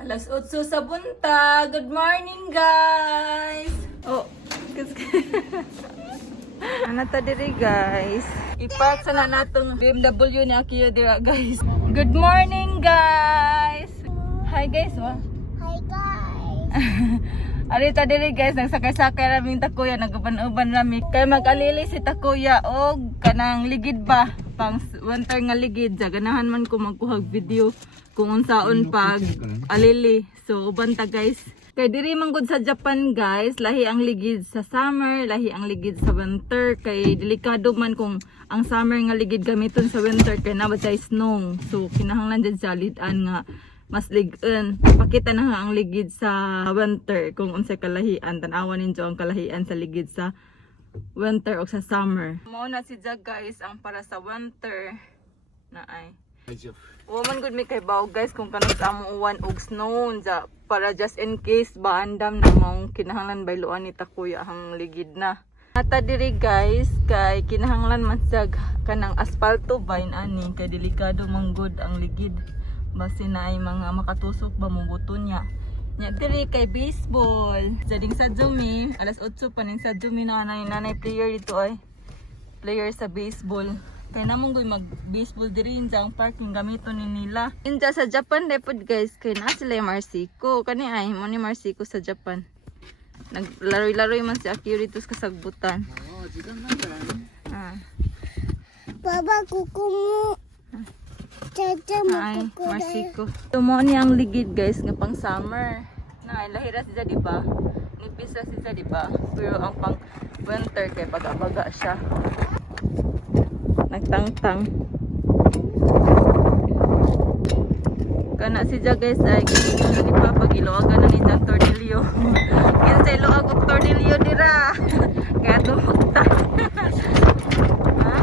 8:00 sa buntag. Good morning, guys! Oh, ano ta diri, guys? Ipark sa na natong BMW ni Akiyo dira, guys. Good morning, guys! Hi, guys, wa? Hi guys! Arita diri, guys, nagsakay-sakay raming takuya, nagaban-uban rami. Kay mag-alili si takuya og kanang ligid ba? Pang winter nga ligid. Ganahan man ko magkuhag video kung unsaon pag alili. So uban ta, guys. Kay diri man gud sa Japan, guys, lahi ang ligid sa summer, lahi ang ligid sa winter. Kay delikado man kung ang summer nga ligid gamiton sa winter kay nabatay snow. So kinahanglan jud sa lidan nga mas ligon. Pakita na nga ang ligid sa winter kung unsay kalahian. Tan-awan ninyo ang kalahian sa ligid sa winter o sa summer. Mao na si Jag, guys, ang para sa winter na ay. Woman good mi kay baw, guys, kung kanus amo uwan og snow ja para just in case ba andam na mong kinahanglan bayloan ni takuya ang ligid na. Ata diri, guys, kay kinahanglan man jag kanang asfalto ba ani kay delikado man gud ang ligid. Basi na ay mga makatusok ba mo buto niya. Nya diri kay baseball. Jading sa Jumi, 8:00 pa ning sa Jumi na nanay player dito ay. Player sa baseball. Kay namong goy mag-baseball diri inja ang parking gamiton ni nila. Inja sa Japan depod, guys, kay na sila Marsico. Kani ay mo ni Marsico sa Japan. Naglaro-laro man si Akio dito sa kasagbutan. Oh, jikan na yan. Baba, kuko mo. Chacha mo Ay, kuko Marsico. Tumo ni ang ligid, guys, nga pang summer. Na ay lahira siya, di ba? Nipis ra siya, di ba? Pero ang pang winter kay baga-baga siya. Nagtangtang. Kana si Ja, guys, ay gilingon na ni Papa, giloagan na ni Jan Tornilyo. Kinsay loag og tornilyo dira. Kaya tumugta. Ha?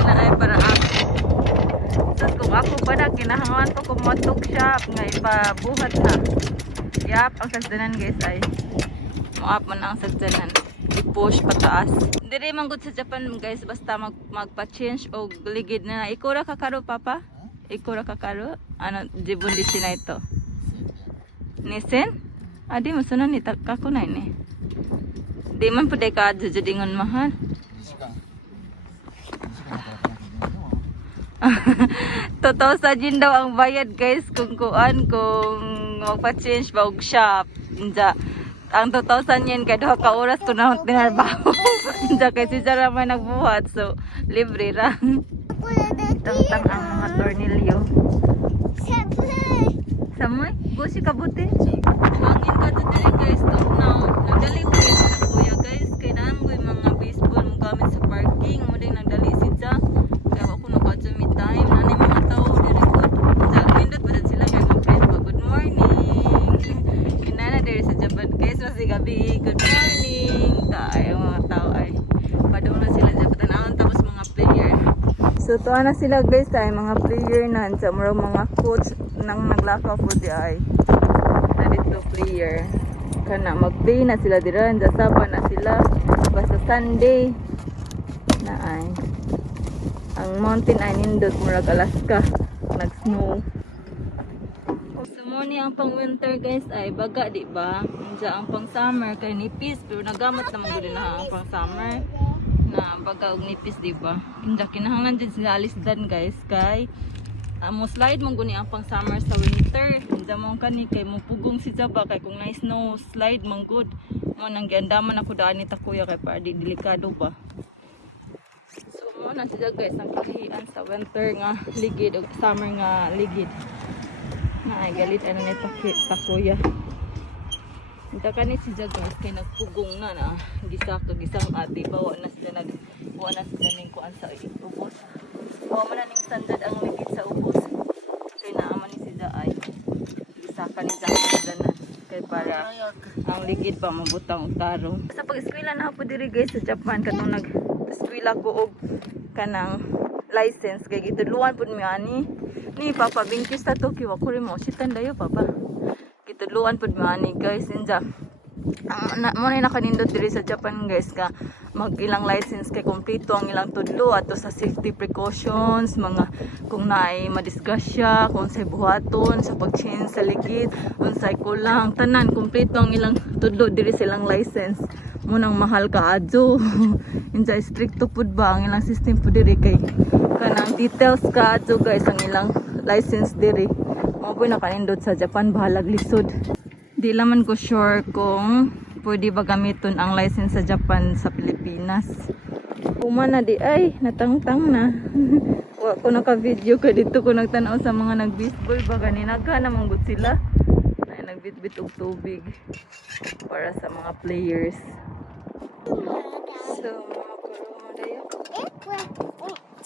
Kana ay para ako. Sus, kung ako pa na, kinahanglan ko kumatok shop nga ipabuhat na. Yap, ang sasdanan, guys, ay muap man ang sasdanan. I-push pataas. Diri man gud sa Japan, guys, basta magpa-change og ligid na. Ikura ka karo, Papa? Ikura ka karo? Ano, jibon di na ito? Nisen? Adi mo sunan ni kako na ini. Di man puday ka judingon mahal. Totoo sa jin daw ang bayad, guys, kung magpa-change ba og shop. Ang 2,000 yen kay 2 ka oras ko na tinarbaho. Diya kay si Jara may nagbuhat, so libre ra. Tang-tang ang mga tornilyo. Samoy, gusi kabuti. Hangin ka to diri, guys, now. Nagdali po guys na kuya, guys. Kay naan mo yung mga baseball mo gamit sa parking. Mo din nagdali si Ja. Kaya ako naka-jumi time. Nanay mga tao diri po. Diya, pindot pa dyan sila kay mga friends ba. Good morning. Kinana diri sa Japan, guys. Mas gabi. Good morning. Tayo mga tao ay. Padong na sila dyan. Patanawon tapos mga player. So tuwa na sila, guys, ay mga player na. Diya mga coach nang naglakaw po di ay. Na dito player. Kana mag-play na sila dira. Diya saba na sila. Basta Sunday na ay. Ang mountain ay nindot murag Alaska. Nag-snow. So ni ang pang winter, guys, ay baga, di ba? Diya ang pang summer kay nipis, pero nagamit naman gud na ang pang summer na baga og nipis, di ba? Diya kinahanglan din sila alisdan, guys, kay mo slide mong guni ang pang summer sa winter. Diya mong kani kay mo pugong si Jaba kay kung nice snow slide man good. Mo nang giandaman ako daan ni takuya kay para di delikado ba. So mo na siya, guys, ang kahian sa winter nga ligid o summer nga ligid. Na ay galit ano ni takuya. Ita kani si Jag, guys, kay nagpugong na gisang ate bawa na sila ning kuan sa ubos. Bawa man na ning standard ang ligid sa ubos. Kay naaman ni si Ja ay gisaka ni Ja na kay para ang ligid pa mabutang og tarong. Sa pag-eskwela na po diri, guys, sa Japan kanang nag-eskwela ko og kanang license kay gitudluan pud mi ani ni Papa Bingkis ta Tokyo ako rin mo sitan dayo, Papa. Gitudluan pud mi ani, guys, inja. Ang mo na nakanindot diri sa Japan, guys, ka mag-ilang license kay kompleto ang ilang tudlo ato sa safety precautions, mga kung naay madisgrasya, kung say buhaton sa pag-change sa ligid, unsay kulang, tanan kompleto ang ilang tudlo diri silang license. Munang mahal ka adyo. Insay stricto pud ba ang ilang system pud diri kay kanang details ka adyo guys ang ilang license diri. Mao po nakanindot sa Japan bahalag lisod. Di laman ko sure kung pwede ba gamiton ang license sa Japan sa Pilipinas. Kumana di ay natangtang na. Wa ko naka-video ka dito ko nagtanaw sa mga nag-baseball ba ganina ka namang gud sila. Ay nagbitbit og tubig para sa mga players. So, mga kuruma dayo.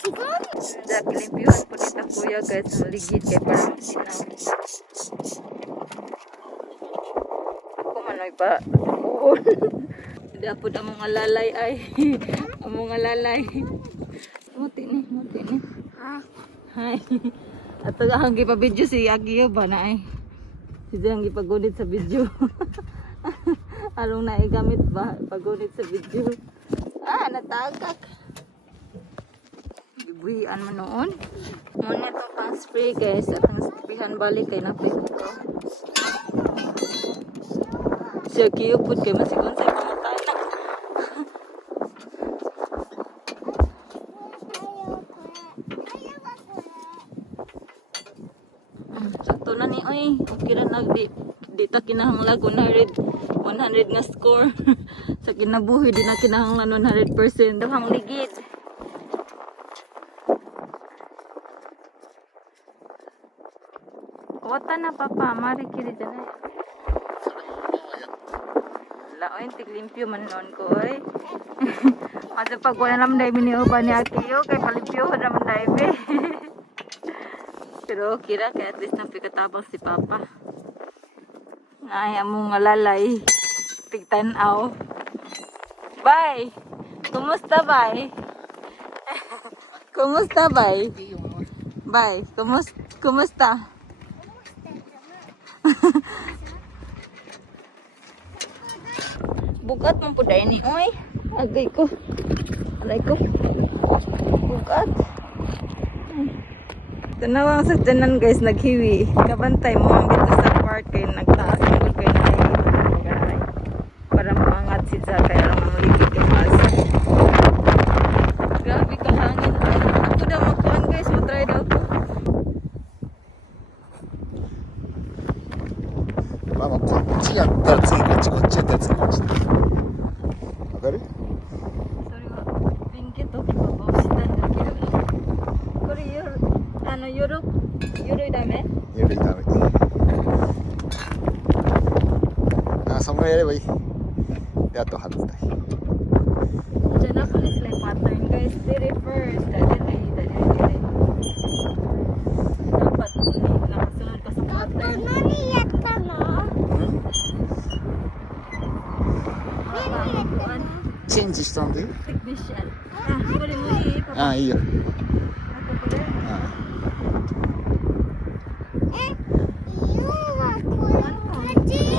Sa Pilipinas po nita kuya guys maligid kay para magsinaw. Ako man ay pa hindi po na mga lalay ay ang mga lalay muti ni hi at ang gipabidyo si Agiyo ba na ay si Jang gipagunit sa video along na igamit ba pagunit sa video natagak gibuhian mo noon muna itong pang spray guys ang sprayhan balik kay napay siya kiyupod kay masigon sa pangutana. Sakto na ni oy. Okay ra nag di ta kinahanglan 100 nga score. Sa kinabuhi di na kinahanglan 100%. Dahang ligid. Wata na papa, mari kiri dyan laoy tiglimpyo man noon ko oy. Masa pag wala naman dahil miniupa ni Akiyo kay palimpyo ko naman dahil pero kira kaya at least napikatabang si papa ay among lalay tigtanaw. Bye! Kumusta bye? Kumusta bye? Bye! Kumusta? Bugat man po dahil ni oy. Agay ko. Alay ko. Bugat. Tanawang sa dyanan guys naghiwi. Kabantay mo ang dito sa park kay nagtaas ang good kayo na para maangat si Zah kaya lang ang ligid yung asa. Grabe kahangin. Ako daw magkuhan guys. Matry daw ko. Mama, こっちやったら次こっち、こっちやったら次こっち。わかる？それはペンケとキパパをしたんだけど、これ夜ダメ？夜ダメ。そんぐらいやればいい。で、あと外したい。Diyan ako na sila yung pattern guys. Diri first. Diri. Dapat nakasunod ka sa pattern. Change したんだよ。 Technician.これもいい？パパ。いいよ。あとこれ。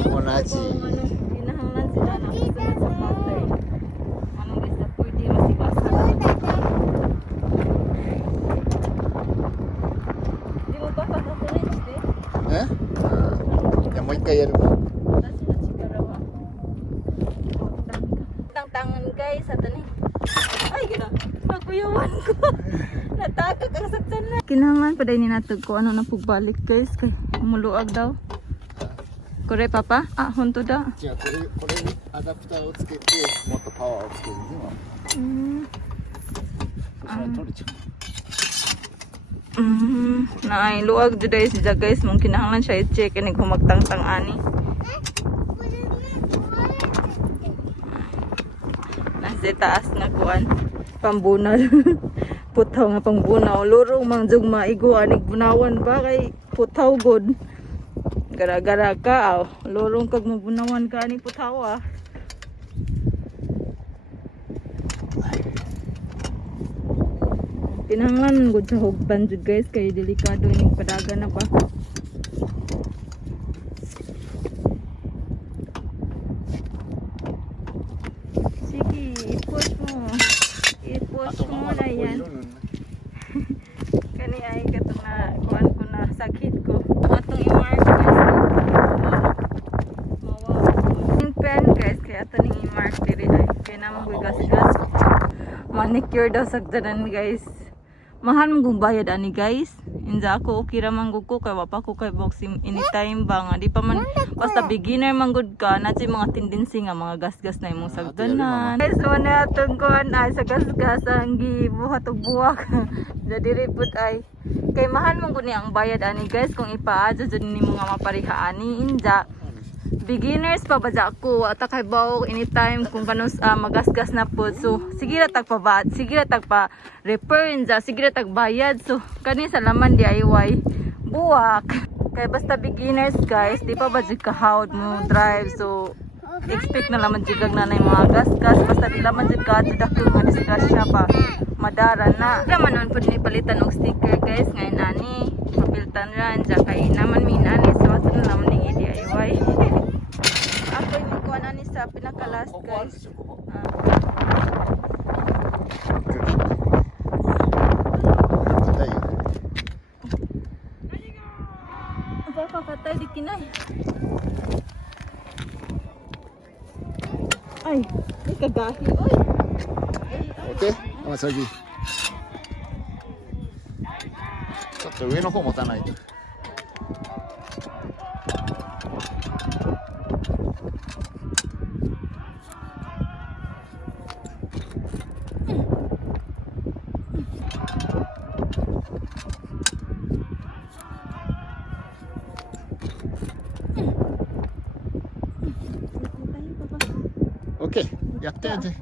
同じ。 Hinahanglan sila na kasunod sa pattern. Ano guys na pwede masigasa. Di mo pa pagkakulit, di? いや、もう一回やる。 Tangan guys sa tani. Ay gina. Nakuyawan ko. Natagak ang saktan na. Kinahanglan pa din ni natug ko ano na pagbalik guys kay muluag daw. Kore papa? Honto da. 違う、これにアダプターをつけて、もっとパワーをつけるには。それは取れちゃう。 Naay luag jud ay siya guys mong kinahanglan siya i-check ini kung magtangtang ani. Nasa taas na kuan pambunal. Putaw nga pangbunaw lurong mang jug maigo anig bunawan ba kay putaw god. Gara-gara ka lurong kag mabunawan ka ani putaw Kinahanglan gud sa hugban jud guys kay delikado ini padaga na ba. Sige, i-push mo manicure daw sagdanan guys. Mahal mong bayad ani guys. Inja ako okay ra man gud ko kay wa pa ko kay boxing anytime ba nga di pa man basta beginner man gud ka na si mga tendency nga mga gasgas na imong sagdanan. Guys, mo na atong kuan ay sa gasgas ang gibuhat og buwak. Jadi ripod ay kay mahal mong gud ni ang bayad ani guys kung ipaadyo jud nimo nga mapariha ani inja. Beginners pa ba ko at kay bawo anytime kung kanus magasgas na po so sige ra tagpabat sige ra tagpa repair inja sige ra tagbayad so kani sa laman DIY buwak kay basta beginners guys di pa ba jud kahawd mo drive so expect na laman jud kag nanay mga gasgas basta di laman jud ka jud ako nga disgrasya pa madara na naman nun pud ni palitan og sticker guys ngayon ani mapiltan ra inja kay naman min ani so asa na laman ni DIY. Ako yung kuha na ni sa pinaka-last guys. Apa kakatay di kinay? Ay, may kagahi. Oy! Okay? あ、先。ちょっと上の方持たないと。OK、やってやって。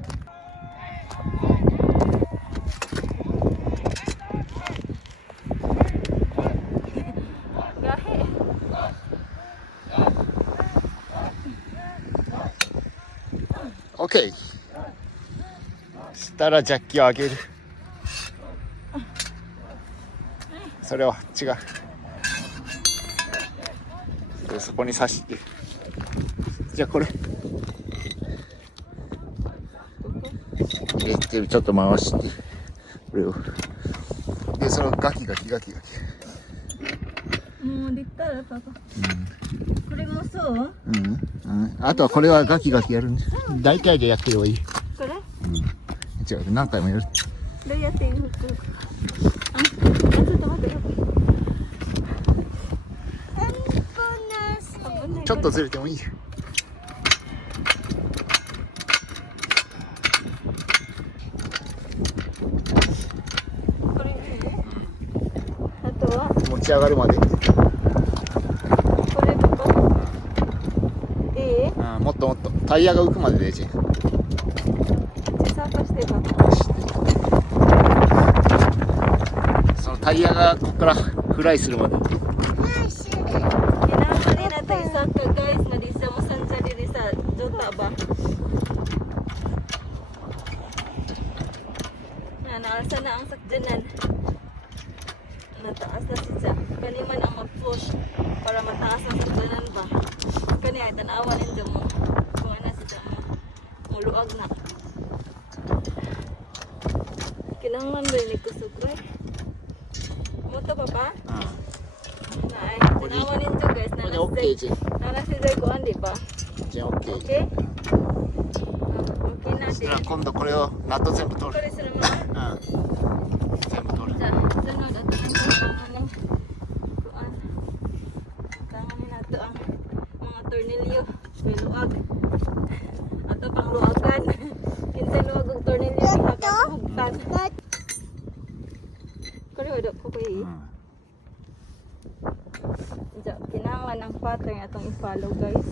OK。したらジャッキを上げる。それは違う。そこに刺して。じゃあこれ。でちょっと回してこれをでそのガキもうできたらパパ、これもそうあとはこれはガキやるんです大体でやってればいいこれ、違う何回もやるどうやっていいのちょっと待ってよちょっとずれてもいいよ持ち上がるまでこれとかもっとタイヤが浮くまででいいじゃん参加してばそのタイヤがここからフライするまでKenapa ni na tayo sangka guys na di sa Musansa diri sa Jota ba naalsa na ang sakjanan nataas na siya. Kani man ang mag-push para mataas ang sakdanan ba. Kani ay tanawan ninyo mo. Kung ano siya muluag na. Kinanglan ba yung kusugray? Muto pa pa? Ay, tanawan ninyo guys. Nanasizay ko di ba? Okay? Okay na din. 今度これをナット全部取る。全部取る。じゃあ、sunod at tanganin nato ang mga tornilyo kay luag ato pang luagan kinsay luag og tornilyo hagtan kani wala ko kay ja kinahanglan ang pattern atong i-follow guys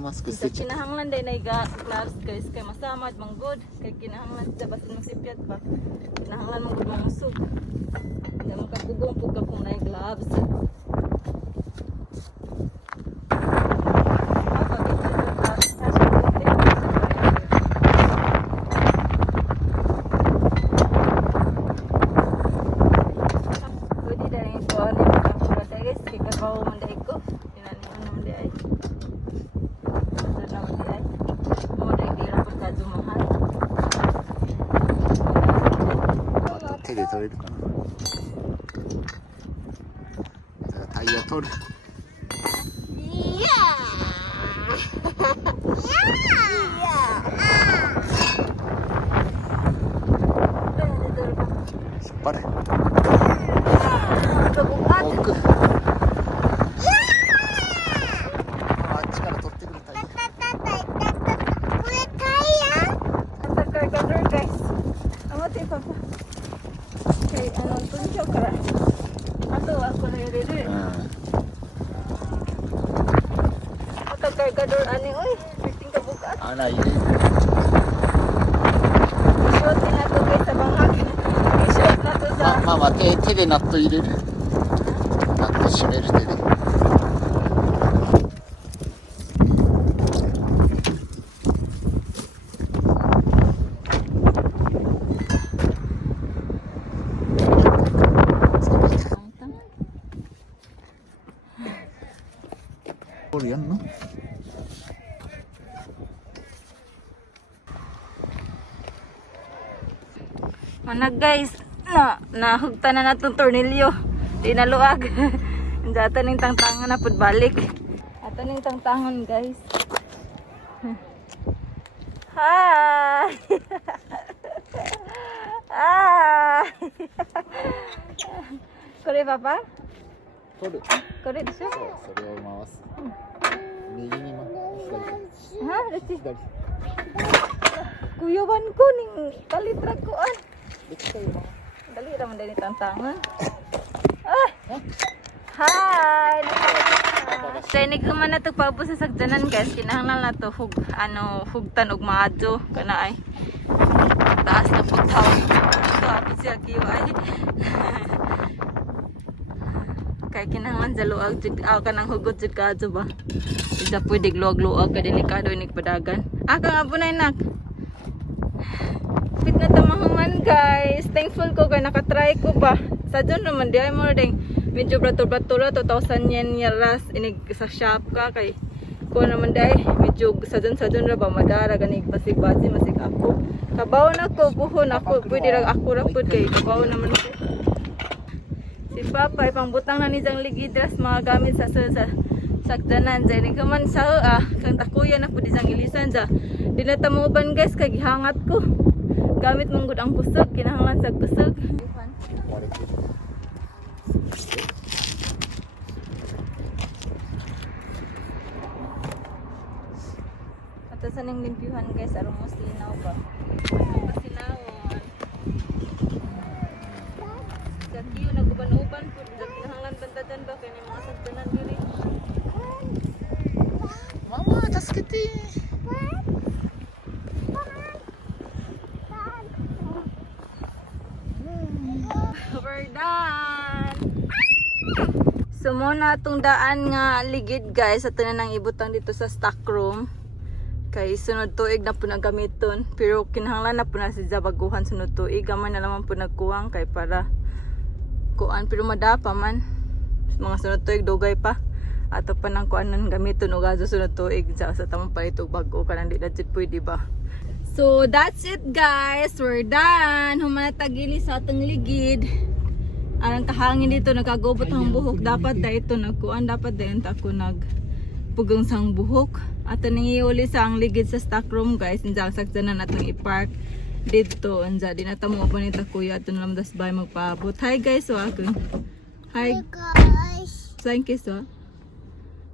mask sa kinahanglan day na gloves guys kay masamad mang good kay kinahanglan sa basin mo sipyat pa kinahanglan mo gud musog hindi mo kapugong puga kung na gloves手で取れるかなじゃあタイヤ取るいやー Pare. Kabukat. 奥。あっちから取ってくれたらいい。これタイヤ Kargador guys. Amatay papa. Okay, ano, tunjo kara. Ato, ako na yun rin. うん。 Ato, kargador, ani, oy. Piting kabukat. 穴入れる。 Shot din nato guys sa bangag. I-shot na to sa... まあまあ手でナット入れる。ナット締める手で。これやんの？ Manag guys, nahugta na natong tornilyo. Di naluag. Data ning tangtangan na pud balik. Ato ning tangtangon guys. Hi. Hi. Kore papa? 取る。 Kore desu? そう、それを回す。右に回す。 Ha, Rati. 左。 Kuyawan ko ning kalitrag ko an. できたよ。 Dali raman din tantangan. Ah. Hi. Training ko man na to pa sa sagdanan guys. Kinahanglan na to hugtan og maadyo kana ay. Taas na pagtaw. Ito apit siya kiyo ay. Kay kinahanglan sa luag jud kanang hugot jud kaadyo ba. Isa pwede luag-luag ka delikado inig padagan. Ka nga bunay nak. Fit na tamahuman guys. Thankful ko kay nakatry ko ba. Sa dyan naman di ay mo rin medyo brato-brato la 2,000 yen yaras inig sa shop ka kay ko naman di ay medyo sa dyan ra ba madara ganig basig-basig masig ako. Kabaw na ko buhon ako pwede ra ako ra pud kay kabaw naman ko. Si Papa ipangbutang na ni jang ligidras mga gamit sa sakdanan dyan ni kaman sa kang takuya na pud jang ilisan dyan. Di na tamuban guys kay gihangat ko. Gamit mong gud ang kusog, kinahanglan sa kusog. At sa ning limpyuhan guys, aron mo sinaw ba? Pasinawon. Gakiyo naguban-uban pud, kinahanglan bantadan ba kay may mga sagdanan diri. Mama, 助けて。 We're done! So muna itong daan nga ligid guys. Ito na nang ibutang dito sa stock room. Kay sunod tuig na po nagamiton. Pero kinahanglan na po na si baguhan sunod tuig. Gaman na naman po nagkuwang kay para kuan. Pero madapa man. Mga sunod tuig dugay pa. Ato pa nang kuanan gamiton o gaso sunod tuig. Sa tamang pa ito bago ka nang di legit pwede ba. So that's it guys. We're done. Humanatagili sa atong ligid. Arang kahangin dito nagkagubot ang buhok. Dapat da ito nagkuan. Dapat da yun ako nagpugang sang buhok. At nangiuli sa ang ligid sa stock room guys. Nandiyan saksanan atong i-park dito. Nandiyan di natamo po nita kuya. Ito nalang das bay magpaabot. Hi guys. So ako. Hi guys. Thank you so.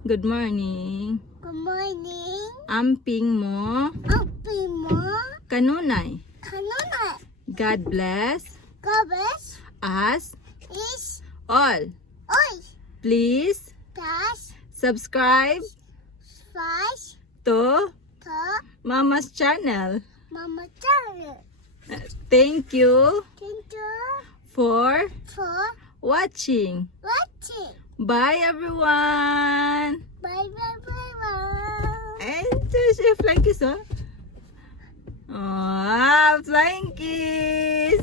Good morning. Good morning. Amping mo. Api mo. Kanunay. Kanunay. God bless Gabes us is all. oy. Please Das subscribe spice to to Mama's channel. Mama channel. Thank you Thank you for for watching. watching. Bye everyone. Bye bye bye bye. And just flying kiss, oh. Oh, flying kiss.